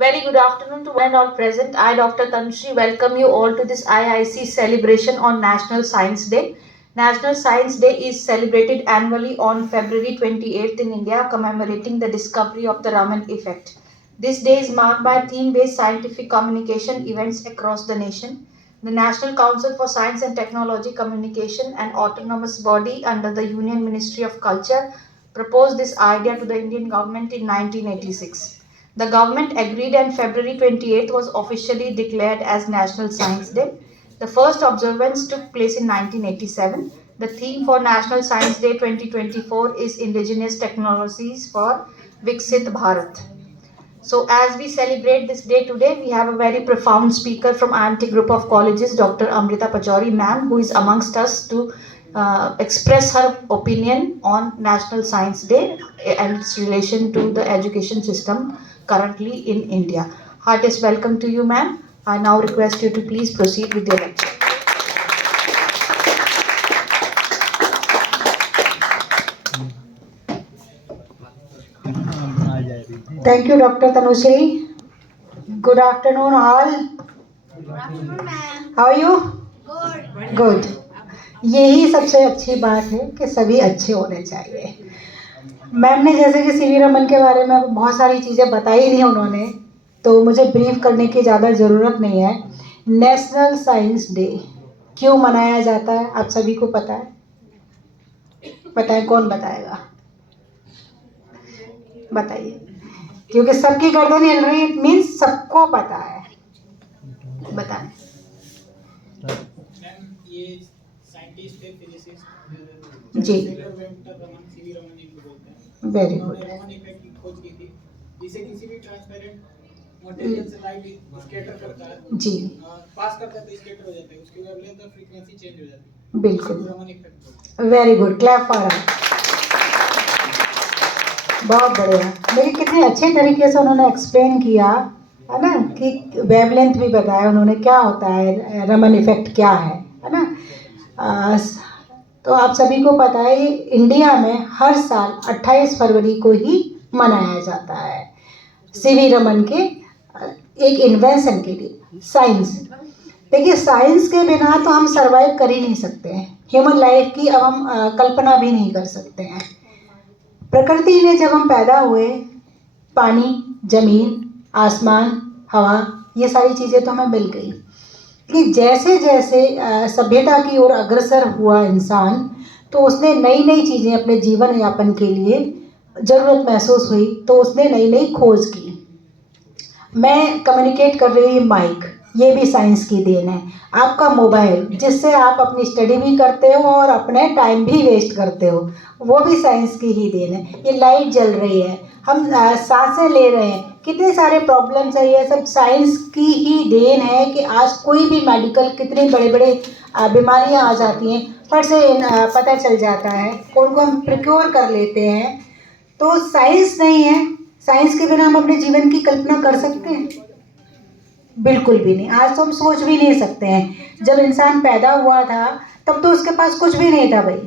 Very good afternoon to one and all present. I, Dr. Tanushree, welcome you all to this IIC celebration on National Science Day. National Science Day is celebrated annually on February 28th in India, commemorating the discovery of the Raman effect. This day is marked by theme-based scientific communication events across the nation. The National Council for Science and Technology Communication, an autonomous body under the Union Ministry of Culture, proposed this idea to the Indian government in 1986. The government agreed and February 28th was officially declared as National Science Day. The first observance took place in 1987. The theme for National Science Day 2024 is Indigenous Technologies for Viksit Bharat. So as we celebrate this day today, we have a very profound speaker from IMT Group of Colleges, Dr. Amrita Pachauri ma'am, who is amongst us to express her opinion on National Science Day and its relation to the education system currently in India. Heartiest welcome to you, ma'am. I now request you to please proceed with your lecture. Thank you, Dr. Tanushree. Good afternoon, all. Good afternoon, ma'am. How are you? Good. Good. यही सबसे अच्छी बात है कि सभी अच्छे होने चाहिए. मैम ने जैसे कि सीवी रमन के बारे में बहुत सारी चीज़ें बताई थी उन्होंने, तो मुझे ब्रीफ करने की ज़्यादा ज़रूरत नहीं है. नेशनल साइंस डे क्यों मनाया जाता है आप सभी को पता है? बताएं, कौन बताएगा? बताइए. क्योंकि सबकी गर्दन हिल रही, इट मीन्स सबको पता है. बताएं. ये साइंटिस्ट है, फिजिसिस्ट जी. रमन, सीवी रमन इनको बोलते हैं. Very good. उन्होंने रमन इफेक्ट की खोज की थी. जिसे किसी भी ट्रांसपेरेंट मटेरियल से लाइट स्कैटर करता है, जी, पास करता है तो स्कैटर हो जाता है, उसकी वेवलेंथ और फ्रीक्वेंसी चेंज हो जाती है. बिल्कुल. Raman effect. Very good. Clap for her. बहुत बढ़िया. लेकिन कितने अच्छे तरीके से उन्होंने एक्सप्लेन किया है ना, कि वेवलेंथ भी बताया उन्होंने क्या होता है, रमन इफेक्ट क्या है ना. तो आप सभी को पता है इंडिया में हर साल 28 फरवरी को ही मनाया जाता है सीवी रमन के एक इन्वेंशन के लिए. साइंस, देखिए साइंस के बिना तो हम सरवाइव कर ही नहीं सकते हैं. ह्यूमन लाइफ की अब हम कल्पना भी नहीं कर सकते हैं. प्रकृति ने जब हम पैदा हुए, पानी, ज़मीन, आसमान, हवा, ये सारी चीज़ें तो हमें मिल गई. कि जैसे जैसे सभ्यता की ओर अग्रसर हुआ इंसान, तो उसने नई नई चीज़ें अपने जीवन यापन के लिए ज़रूरत महसूस हुई, तो उसने नई नई खोज की. मैं कम्युनिकेट कर रही हूँ माइक, ये भी साइंस की देन है. आपका मोबाइल जिससे आप अपनी स्टडी भी करते हो और अपने टाइम भी वेस्ट करते हो, वो भी साइंस की ही देन है. ये लाइट जल रही है, हम सांसें ले रहे हैं, कितने सारे प्रॉब्लम्स है, ये सब साइंस की ही देन है. कि आज कोई भी मेडिकल, कितनी बड़े बड़े बीमारियां आ जाती हैं, फट से पता चल जाता है, उनको हम प्रिक्योर कर लेते हैं. तो साइंस नहीं है, साइंस के बिना हम अपने जीवन की कल्पना कर सकते हैं? बिल्कुल भी नहीं. आज तो हम सोच भी नहीं सकते हैं. जब इंसान पैदा हुआ था तब तो उसके पास कुछ भी नहीं था भाई.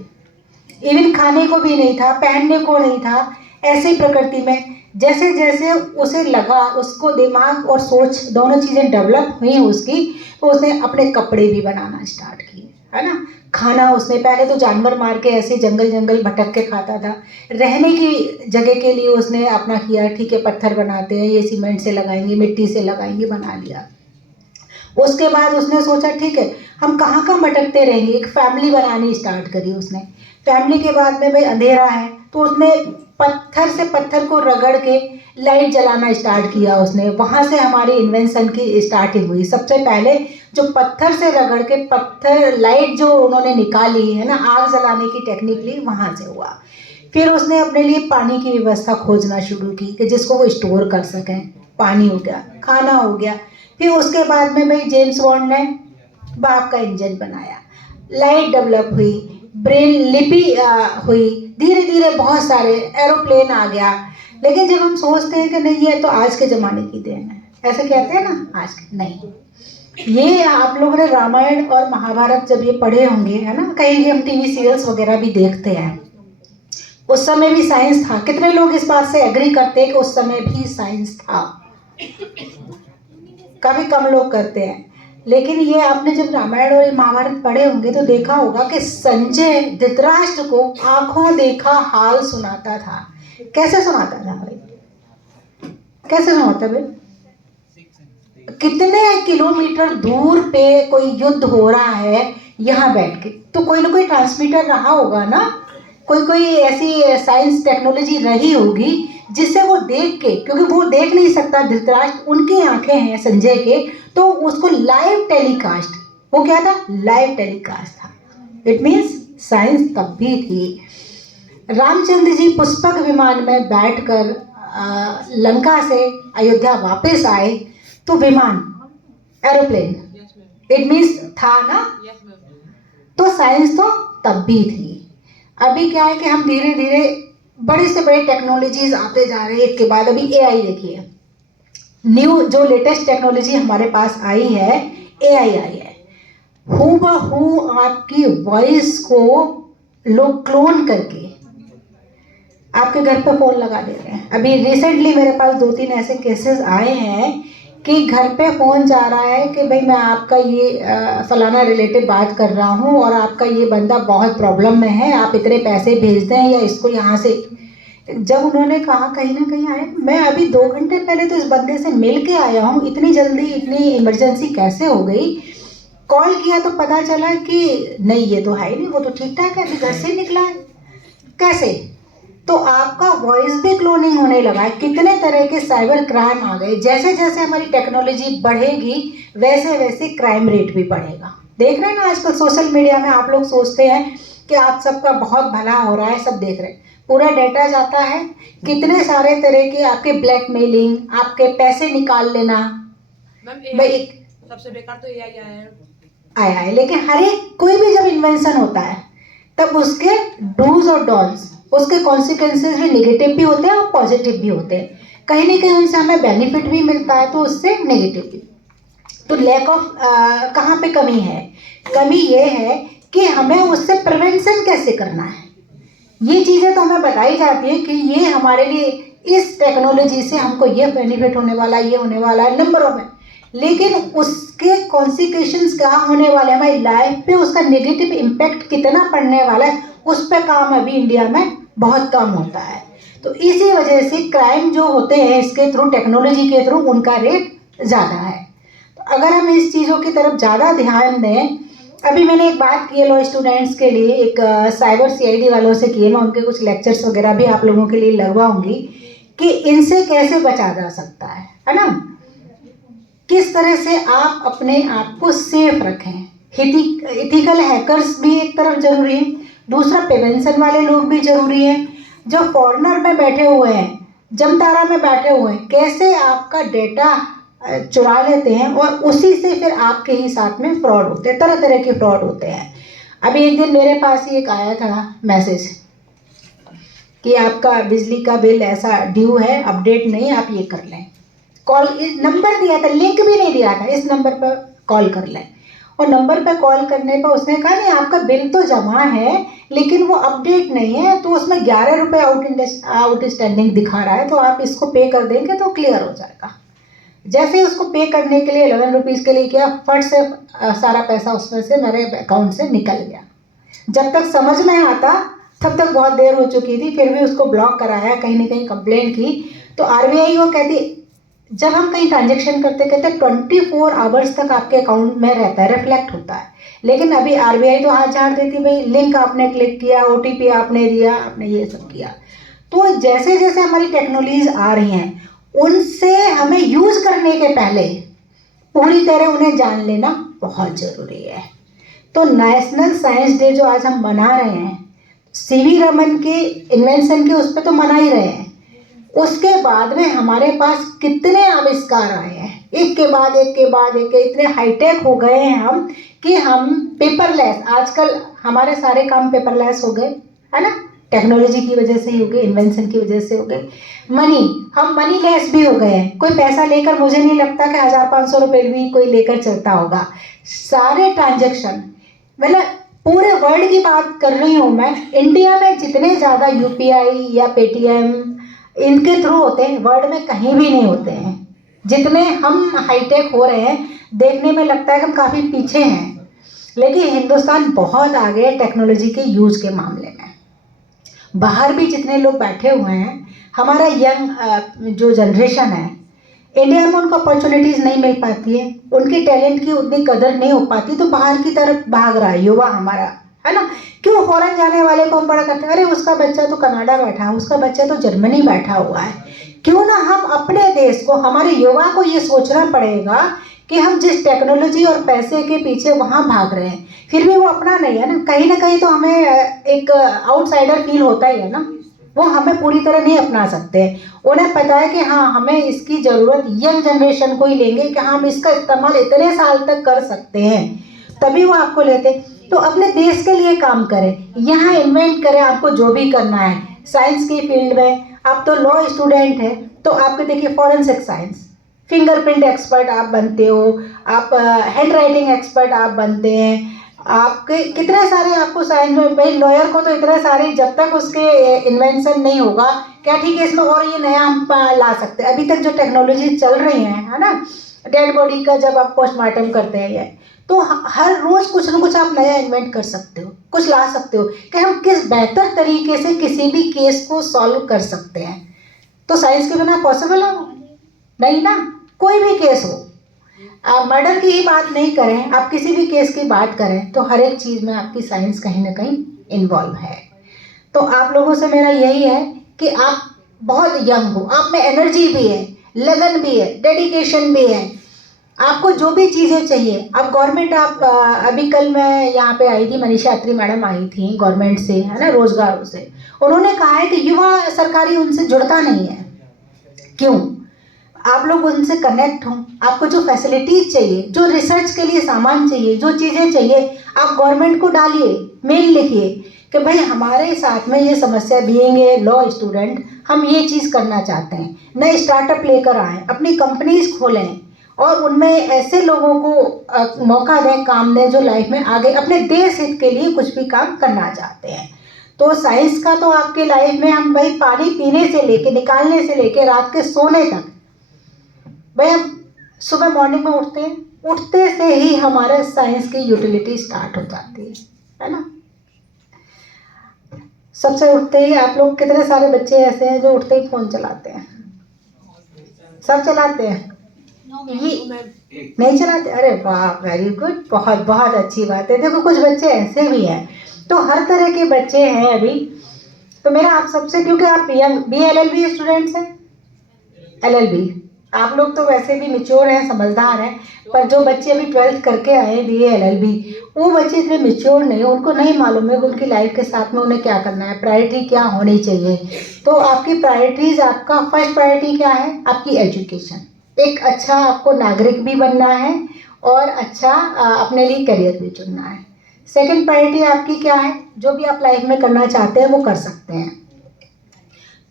इवन खाने को भी नहीं था, पहनने को नहीं था. ऐसे ही प्रकृति में जैसे जैसे उसे लगा, उसको दिमाग और सोच दोनों चीज़ें डेवलप हुई उसकी, तो उसने अपने कपड़े भी बनाना स्टार्ट किए, है ना. खाना उसने पहले तो जानवर मार के ऐसे जंगल जंगल भटक के खाता था. रहने की जगह के लिए उसने अपना किया, ठीक है पत्थर बनाते हैं, ये सीमेंट से लगाएंगे, मिट्टी से लगाएंगे, बना लिया. उसके बाद उसने सोचा ठीक है हम कहाँ कहाँ भटकते रहेंगे, एक फैमिली बनानी स्टार्ट करी उसने. फैमिली के बाद में भाई अंधेरा है, तो उसने पत्थर से पत्थर को रगड़ के लाइट जलाना स्टार्ट किया उसने. वहाँ से हमारी इन्वेंशन की स्टार्टिंग हुई. सबसे पहले जो पत्थर से रगड़ के पत्थर लाइट जो उन्होंने निकाली है ना, आग जलाने की टेक्निक ली, वहाँ से हुआ. फिर उसने अपने लिए पानी की व्यवस्था खोजना शुरू की कि जिसको वो स्टोर कर सकें. पानी हो गया, खाना हो गया. फिर उसके बाद में भाई जेम्स बॉन्ड ने बाप का इंजन बनाया, लाइट डेवलप हुई, ब्रेन लिपि हुई, धीरे धीरे बहुत सारे एरोप्लेन आ गया. लेकिन जब हम सोचते हैं कि नहीं ये तो आज के ज़माने की देन है, ऐसे कहते हैं ना, आज के नहीं. ये आप लोगों ने रामायण और महाभारत जब ये पढ़े होंगे, है ना, कहीं भी हम टीवी सीरियल्स वगैरह भी देखते हैं, उस समय भी साइंस था. कितने लोग इस बात से एग्री करते हैं कि उस समय भी साइंस था? काफ़ी कम लोग करते हैं। लेकिन ये आपने जब रामायण और महाभारत पढ़े होंगे तो देखा होगा कि संजय धृतराष्ट्र को आंखों देखा हाल सुनाता था। कैसे सुनाता था भाई? कैसे सुनाता भाई? कितने किलोमीटर दूर पे कोई युद्ध हो रहा है यहाँ बैठ के, तो कोई ना कोई ट्रांसमीटर रहा होगा ना, कोई ऐसी साइंस टेक्नोलॉजी रही होगी जिससे वो देख के, क्योंकि वो देख नहीं सकता धृतराष्ट्र, उनकी आंखें हैं संजय के, तो उसको लाइव टेलीकास्ट, वो क्या था? लाइव टेलीकास्ट था। इट मीन्स साइंस तब भी थी। रामचंद्र जी पुष्पक विमान में बैठकर लंका से अयोध्या वापस आए तो विमान, एरोप्लेन, इट मीन्स था ना, तो साइंस तो तब भी थी। अभी क्या है कि हम धीरे धीरे बड़े से बड़े टेक्नोलॉजीज आते जा रहे हैं एक के बाद। अभी एआई देखिए, न्यू जो लेटेस्ट टेक्नोलॉजी हमारे पास आई है, एआई आई है। हूबहू आपकी वॉइस को लोग क्लोन करके आपके घर पे फ़ोन लगा दे रहे हैं। अभी रिसेंटली मेरे पास 2-3 ऐसे केसेस आए हैं कि घर पे फ़ोन जा रहा है कि भाई मैं आपका ये फलाना रिलेटिव बात कर रहा हूँ और आपका ये बंदा बहुत प्रॉब्लम में है, आप इतने पैसे भेज दें या इसको यहाँ से। जब उन्होंने कहा कहीं ना कहीं आए, मैं अभी 2 घंटे पहले तो इस बंदे से मिल के आया हूँ, इतनी जल्दी इतनी इमरजेंसी कैसे हो गई? कॉल किया तो पता चला कि नहीं ये तो है ही नहीं, वो तो ठीक ठाक है, अभी घर से निकला है। कैसे? तो आपका वॉइस भी क्लोनिंग होने लगा है। कितने तरह के साइबर क्राइम आ गए। जैसे जैसे हमारी टेक्नोलॉजी बढ़ेगी वैसे वैसे क्राइम रेट भी बढ़ेगा। देख रहे हैं ना आजकल सोशल मीडिया में, आप लोग सोचते हैं कि आप सबका बहुत भला हो रहा है, सब देख रहे हैं, पूरा डेटा जाता है, कितने सारे तरह के आपके ब्लैकमेलिंग, आपके पैसे निकाल लेना। भाई सबसे बेकार तो एआई आया है, लेकिन हर एक कोई भी जब इन्वेंशन होता है तब उसके डूज और डॉन्स, उसके कॉन्सिक्वेंसेज भी नेगेटिव भी होते हैं और पॉजिटिव भी होते हैं। कहीं ना कहीं उनसे हमें बेनिफिट भी मिलता है तो उससे नेगेटिव भी। तो लैक ऑफ कहाँ पे कमी है? कमी ये है कि हमें उससे प्रिवेंशन कैसे करना है। ये चीज़ें तो हमें बताई जाती है कि ये हमारे लिए इस टेक्नोलॉजी से हमको ये बेनिफिट होने वाला है, ये होने वाला है नंबरों में, लेकिन उसके कॉन्सिक्वेंसेस क्या होने वाले हैं हमारी लाइफ पे, उसका नेगेटिव इम्पैक्ट कितना पड़ने वाला है, उस पर काम अभी इंडिया में बहुत कम होता है। तो इसी वजह से क्राइम जो होते हैं इसके थ्रू, टेक्नोलॉजी के थ्रू, उनका रेट ज़्यादा है। तो अगर हम इस चीज़ों की तरफ ज़्यादा ध्यान दें, अभी मैंने एक बात की है लॉ स्टूडेंट्स के लिए, एक साइबर सीआईडी वालों से की है, मैं उनके कुछ लेक्चर्स वगैरह भी आप लोगों के लिए लगवाऊंगी कि इनसे कैसे बचा जा सकता है ना, किस तरह से आप अपने आप को सेफ रखें। इथिकल हैकर्स भी एक तरफ जरूरी है, दूसरा प्रिवेंशन वाले लोग भी जरूरी हैं। जो फॉरेनर में बैठे हुए हैं, जमतारा में बैठे हुए हैं, कैसे आपका डेटा चुरा लेते हैं और उसी से फिर आपके ही साथ में फ्रॉड होते हैं, तरह तरह के फ्रॉड होते हैं। अभी एक दिन मेरे पास ही एक आया था मैसेज कि आपका बिजली का बिल ऐसा ड्यू है, अपडेट नहीं, आप ये कर लें। कॉल, नंबर दिया था, लिंक भी नहीं दिया था, इस नंबर पर कॉल कर लें। और नंबर पर कॉल करने पर उसने कहा नहीं आपका बिल तो जमा है लेकिन वो अपडेट नहीं है, तो उसमें 11 रुपये आउटस्टैंडिंग दिखा रहा है, तो आप इसको पे कर देंगे तो क्लियर हो जाएगा। जैसे ही उसको पे करने के लिए 11 रुपीज़ के लिए किया, फट से सारा पैसा उसमें से मेरे अकाउंट से निकल गया। जब तक समझ में आता तब तक बहुत देर हो चुकी थी, फिर भी उसको ब्लॉक कराया, कहीं ना कहीं कंप्लेंट की। तो आरबीआई वो कहती, जब हम कहीं ट्रांजेक्शन करते कहते 24 आवर्स तक आपके अकाउंट में रहता है, रिफ्लेक्ट होता है। लेकिन अभी आरबीआई तो हाथ झाड़ देती, भाई लिंक आपने क्लिक किया, ओटीपी आपने दिया, आपने ये सब किया। तो जैसे जैसे हमारी टेक्नोलॉजीज आ रही हैं उनसे हमें यूज़ करने के पहले पूरी तरह उन्हें जान लेना बहुत ज़रूरी है। तो नेशनल साइंस डे जो आज हम मना रहे हैं, सीवी रमन के इन्वेंशन के उस पर तो मना ही रहे हैं, उसके बाद में हमारे पास कितने आविष्कार आए हैं, एक के बाद एक के बाद एक, इतने हाईटेक हो गए हैं हम कि हम पेपरलेस, आजकल हमारे सारे काम पेपरलेस हो गए, है ना, टेक्नोलॉजी की वजह से ही हो गए, इन्वेंशन की वजह से हो गए। हम मनी लेस भी हो गए हैं। कोई पैसा लेकर, मुझे नहीं लगता कि 1000-500 रुपये भी कोई लेकर चलता होगा। सारे ट्रांजेक्शन, मतलब पूरे वर्ल्ड की बात कर रही हूँ मैं, इंडिया में जितने ज़्यादा यूपीआई या पेटीएम इनके थ्रू होते हैं वर्ल्ड में कहीं भी नहीं होते हैं। जितने हम हाईटेक हो रहे हैं देखने में लगता है कि हम काफ़ी पीछे हैं, लेकिन हिंदुस्तान बहुत आगे है टेक्नोलॉजी के यूज के मामले में। बाहर भी जितने लोग बैठे हुए हैं, हमारा यंग जो जनरेशन है, इंडिया में उनको अपॉर्चुनिटीज़ नहीं मिल पाती है, उनके टैलेंट की उतनी कदर नहीं हो पाती, तो बाहर की तरफ भाग रहा है युवा हमारा, है ना। क्यों फॉरेन जाने वाले को हम बड़ा करते हैं, अरे उसका बच्चा तो कनाडा बैठा है, उसका बच्चा तो जर्मनी बैठा हुआ है। क्यों ना हम अपने देश को, हमारे युवा को ये सोचना पड़ेगा कि हम जिस टेक्नोलॉजी और पैसे के पीछे वहाँ भाग रहे हैं, फिर भी वो अपना नहीं है ना कहीं तो हमें एक आउटसाइडर फील होता ही है ना। वो हमें पूरी तरह नहीं अपना सकते। उन्हें पता है कि हाँ हमें इसकी ज़रूरत यंग जनरेशन को ही लेंगे कि हम इसका इस्तेमाल इतने साल तक कर सकते हैं, तभी वो आपको लेते। तो अपने देश के लिए काम करें, यहाँ इन्वेंट करें, आपको जो भी करना है साइंस की फील्ड में। आप तो लॉ स्टूडेंट हैं, तो आपके देखिए फॉरेंसिक साइंस, फिंगरप्रिंट एक्सपर्ट आप बनते हो, आप हैंड राइटिंग एक्सपर्ट आप बनते हैं, आपके कितने सारे आपको साइंस में, भाई लॉयर को तो इतने सारे, जब तक उसके इन्वेंशन नहीं होगा क्या ठीक है इसमें और ये नया हम ला सकते हैं। अभी तक जो टेक्नोलॉजी चल रही है ना, डेड बॉडी का जब आप पोस्टमार्टम करते हैं ये, तो हर रोज कुछ ना कुछ आप नया इन्वेंट कर सकते हो, कुछ ला सकते हो कि हम किस बेहतर तरीके से किसी भी केस को सॉल्व कर सकते हैं। तो साइंस के बिना पॉसिबल है नहीं ना। कोई भी केस हो, आप मर्डर की ही बात नहीं करें, आप किसी भी केस की बात करें, तो हर एक चीज़ में आपकी साइंस कहीं ना कहीं इन्वॉल्व है। तो आप लोगों से मेरा यही है कि आप बहुत यंग हो, आप में एनर्जी भी है, लगन भी है, डेडिकेशन भी है, आपको जो भी चीज़ें चाहिए आप गवर्नमेंट, आप अभी कल मैं यहाँ पे आई थी, मनीषा अत्री मैडम आई थी गवर्नमेंट से, है ना, रोजगारों से। उन्होंने कहा है कि युवा सरकारी उनसे जुड़ता नहीं है। क्यों? आप लोग उनसे कनेक्ट हों, आपको जो फैसिलिटीज चाहिए, जो रिसर्च के लिए सामान चाहिए, जो चीज़ें चाहिए, आप गवर्नमेंट को डालिए, मेल लिखिए कि भाई हमारे साथ में ये समस्या, बीइंग ए लॉ स्टूडेंट हम ये चीज़ करना चाहते हैं, नए स्टार्टअप लेकर आएँ, अपनी कंपनीज खोलें और उनमें ऐसे लोगों को मौका दें, काम दें जो लाइफ में आगे अपने देश हित के लिए कुछ भी काम करना चाहते हैं। तो साइंस का तो आपके लाइफ में, हम भाई पानी पीने से लेके, निकालने से लेके रात के सोने तक, भाई हम सुबह मॉर्निंग में उठते हैं, उठते से ही हमारे साइंस की यूटिलिटी स्टार्ट हो जाती है ना। सबसे उठते ही आप लोग, कितने सारे बच्चे ऐसे हैं जो उठते ही फोन चलाते हैं? सब चलाते हैं? ये नहीं चलाते? अरे वाह, वेरी गुड, बहुत बहुत अच्छी बात है। देखो कुछ बच्चे ऐसे भी हैं, तो हर तरह के बच्चे हैं अभी। तो मेरा आप सबसे, क्योंकि आप यंग BA-LLB स्टूडेंट्स हैं, LLB आप लोग तो वैसे भी मेच्योर हैं, समझदार हैं, पर जो बच्चे अभी 12th करके आए BA-LLB, वो बच्चे इतने मेच्योर नहीं, उनको नहीं मालूम है कि उनकी लाइफ के साथ में उन्हें क्या करना है, प्रायोरिटी क्या होनी चाहिए। तो आपकी प्रायोरिटीज, आपका फर्स्ट प्रायोरिटी क्या है? आपकी एजुकेशन, एक अच्छा आपको नागरिक भी बनना है और अच्छा अपने लिए करियर भी चुनना है। सेकंड प्रायोरिटी आपकी क्या है? जो भी आप लाइफ में करना चाहते हैं वो कर सकते हैं।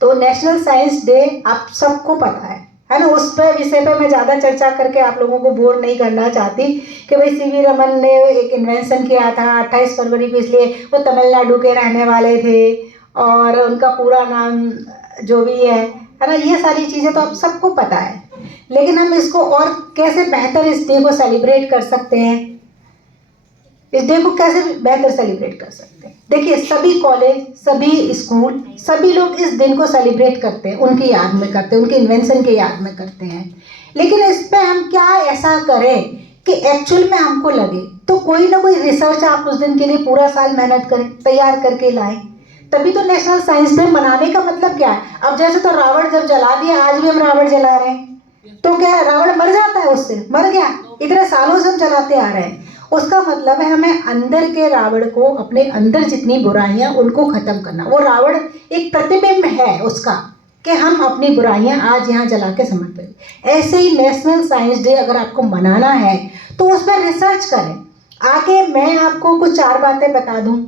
तो नेशनल साइंस डे आप सबको पता है ना, उस पर विषय पे मैं ज़्यादा चर्चा करके आप लोगों को बोर नहीं करना चाहती कि भाई CV रमन ने एक इन्वेंशन किया था 28 फरवरी को, इसलिए वो तमिलनाडु के रहने वाले थे और उनका पूरा नाम जो भी है ना, ये सारी चीज़ें तो आप सबको पता है। लेकिन हम इसको और कैसे बेहतर इस डे को सेलिब्रेट कर सकते हैं, इस डे को कैसे बेहतर सेलिब्रेट कर सकते हैं? देखिए सभी कॉलेज, सभी स्कूल, सभी लोग इस दिन को सेलिब्रेट करते हैं, उनकी याद में करते हैं, उनके इन्वेंशन की याद में करते हैं। लेकिन इस पे हम क्या ऐसा करें कि एक्चुअल में हमको लगे, तो कोई ना कोई रिसर्च आप उस दिन के लिए पूरा साल मेहनत करें, तैयार करके लाएं, तभी तो नेशनल साइंस डे मनाने का मतलब क्या है। अब जैसे तो रावण जब जला दिया, आज भी हम रावण जला रहे हैं, तो क्या रावण मर जाता है? उससे मर गया, इतने सालों से हम जलाते आ रहे हैं। उसका मतलब है हमें अंदर के रावण को, अपने अंदर जितनी बुराइयां, उनको खत्म करना। वो रावण एक प्रतिबिंब है उसका कि हम अपनी बुराइयां आज यहाँ जला के समर्पित। ऐसे ही नेशनल साइंस डे अगर आपको मनाना है तो उस पर रिसर्च करें। आगे मैं आपको कुछ 4 बातें बता दूं,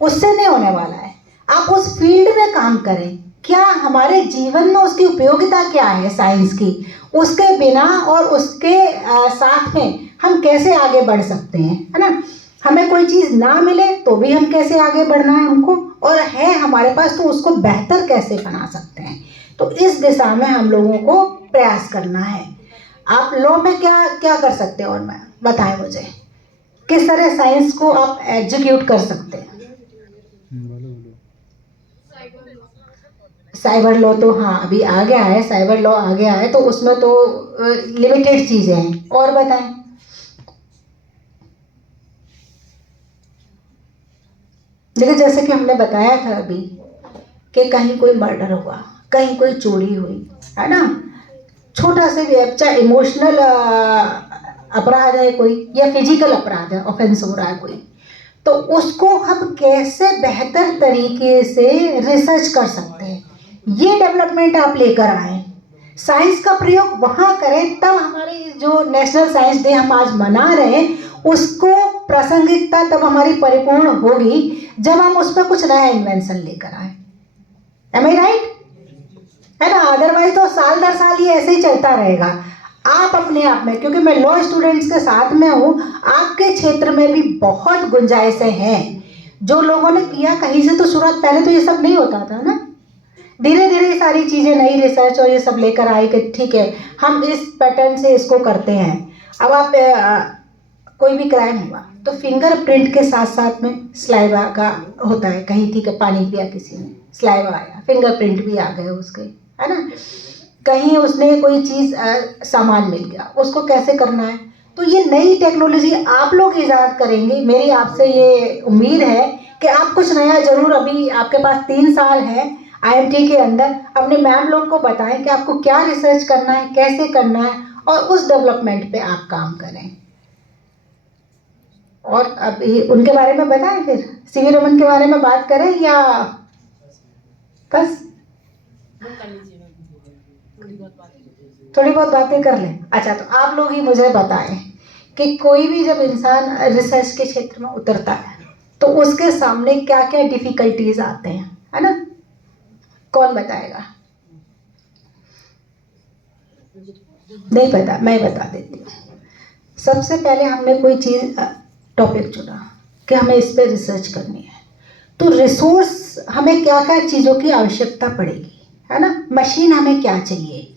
उससे नहीं होने वाला है। आप उस फील्ड में काम करें, क्या हमारे जीवन में उसकी उपयोगिता क्या है साइंस की, उसके बिना और उसके साथ में हम कैसे आगे बढ़ सकते हैं, है ना। हमें कोई चीज़ ना मिले तो भी हम कैसे आगे बढ़ना है हमको, और है हमारे पास तो उसको बेहतर कैसे बना सकते हैं। तो इस दिशा में हम लोगों को प्रयास करना है। आप लॉ में क्या क्या कर सकते हैं, और मैं बताएं मुझे किस तरह साइंस को आप एग्जीक्यूट कर सकते हैं। साइबर लॉ तो हाँ अभी आ गया है, साइबर लॉ आ गया है, तो उसमें तो लिमिटेड चीजें हैं। और बताएं। देखिए जैसे कि हमने बताया था अभी कि कहीं कोई मर्डर हुआ, कहीं कोई चोरी हुई, है ना, छोटा से भी, चाहे इमोशनल अपराध है कोई या फिजिकल अपराध है, ऑफेंस हो रहा है कोई, तो उसको हम कैसे बेहतर तरीके से रिसर्च कर सकते हैं, ये डेवलपमेंट आप लेकर आए। साइंस का प्रयोग वहाँ करें, तब हमारी जो नेशनल साइंस डे हम आज मना रहे हैं उसको प्रासंगिकता तब हमारी परिपूर्ण होगी जब हम उस पर कुछ नया इन्वेंशन लेकर आए। एम आई राइट? है ना, अदरवाइज तो साल दर साल ये ऐसे ही चलता रहेगा। आप अपने आप में, क्योंकि मैं लॉ स्टूडेंट्स के साथ में हूँ, आपके क्षेत्र में भी बहुत गुंजाइशें हैं। जो लोगों ने किया कहीं से तो शुरुआत, पहले तो ये सब नहीं होता था ना, धीरे धीरे ये सारी चीज़ें, नई रिसर्च और ये सब लेकर आए कि ठीक है हम इस पैटर्न से इसको करते हैं। अब आप कोई भी क्राइम हुआ तो फिंगरप्रिंट के साथ साथ में स्लाइवा का होता है, कहीं ठीक है पानी पिया किसी ने, स्लाइवा आया, फिंगरप्रिंट भी आ गए उसके, है ना, कहीं उसने कोई चीज़ सामान मिल गया, उसको कैसे करना है। तो ये नई टेक्नोलॉजी आप लोग ईजाद करेंगे, मेरी आपसे ये उम्मीद है कि आप कुछ नया जरूर, अभी आपके पास 3 साल है IMT के अंदर, अपने मैम लोग को बताएं कि आपको क्या रिसर्च करना है, कैसे करना है, और उस डेवलपमेंट पे आप काम करें। और अब उनके बारे में बताएं, फिर सीवी रमन के बारे में बात करें या बस थोड़ी बहुत बातें कर लें। अच्छा, तो आप लोग ही मुझे बताएं कि कोई भी जब इंसान रिसर्च के क्षेत्र में उतरता है तो उसके सामने क्या क्या डिफिकल्टीज आते हैं, है ना, कौन बताएगा? नहीं पता, मैं बता देती हूँ। सबसे पहले हमने कोई चीज़ टॉपिक चुना कि हमें इस पर रिसर्च करनी है, तो रिसोर्स हमें क्या क्या चीज़ों की आवश्यकता पड़ेगी, है ना, मशीन हमें क्या चाहिए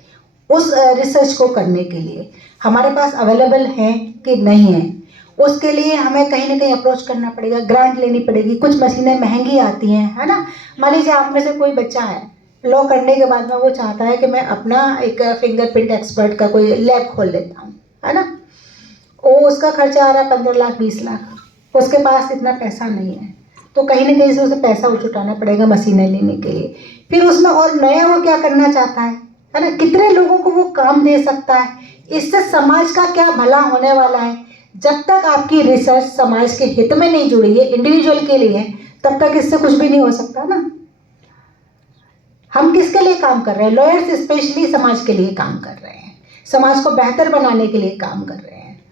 उस रिसर्च को करने के लिए, हमारे पास अवेलेबल है कि नहीं है, उसके लिए हमें कहीं ना कहीं अप्रोच करना पड़ेगा, ग्रांट लेनी पड़ेगी, कुछ मशीनें महंगी आती हैं, है ना। मान लीजिए आप में से कोई बच्चा है, लॉ करने के बाद में वो चाहता है कि मैं अपना एक फिंगरप्रिंट एक्सपर्ट का कोई लैब खोल लेता हूँ, है ना, वो उसका खर्चा आ रहा है 15 लाख 20 लाख, उसके पास इतना पैसा नहीं है, तो कहीं ना कहीं से उसे पैसा जुटाना पड़ेगा मशीनें लेने के लिए। फिर उसमें और नया वो क्या करना चाहता है ना, कितने लोगों को वो काम दे सकता है, इससे समाज का क्या भला होने वाला है। जब तक आपकी रिसर्च समाज के हित में नहीं जुड़ी है, इंडिविजुअल के लिए, तब तक इससे कुछ भी नहीं हो सकता ना। हम किसके लिए काम कर रहे हैं? लॉयर्स स्पेशली समाज के लिए काम कर रहे हैं, समाज को बेहतर बनाने के लिए काम कर रहे हैं।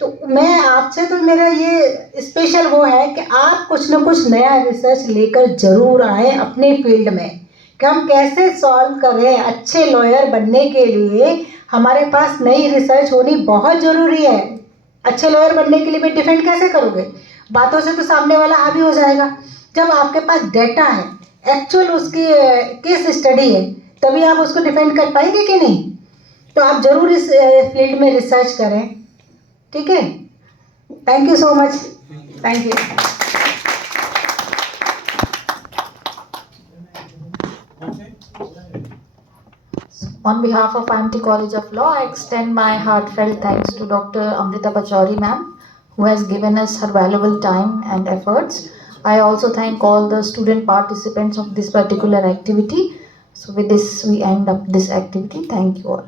तो मैं आपसे, तो मेरा ये स्पेशल वो है कि आप कुछ ना कुछ नया रिसर्च लेकर जरूर आए अपने फील्ड में, कि हम कैसे सॉल्व करें। अच्छे लॉयर बनने के लिए हमारे पास नई रिसर्च होनी बहुत ज़रूरी है। अच्छे लॉयर बनने के लिए भी डिफेंड कैसे करोगे? बातों से तो सामने वाला हावी हो जाएगा। जब आपके पास डेटा है, एक्चुअल उसकी केस स्टडी है, तभी आप उसको डिफेंड कर पाएंगे कि नहीं। तो आप जरूर इस फील्ड में रिसर्च करें, ठीक है। Thank you so much, thank you. On behalf of IMT College of Law, I extend my heartfelt thanks to Dr. Amrita Pachauri ma'am, who has given us her valuable time and efforts. I also thank all the student participants of this particular activity. So with this, we end up this activity. Thank you all.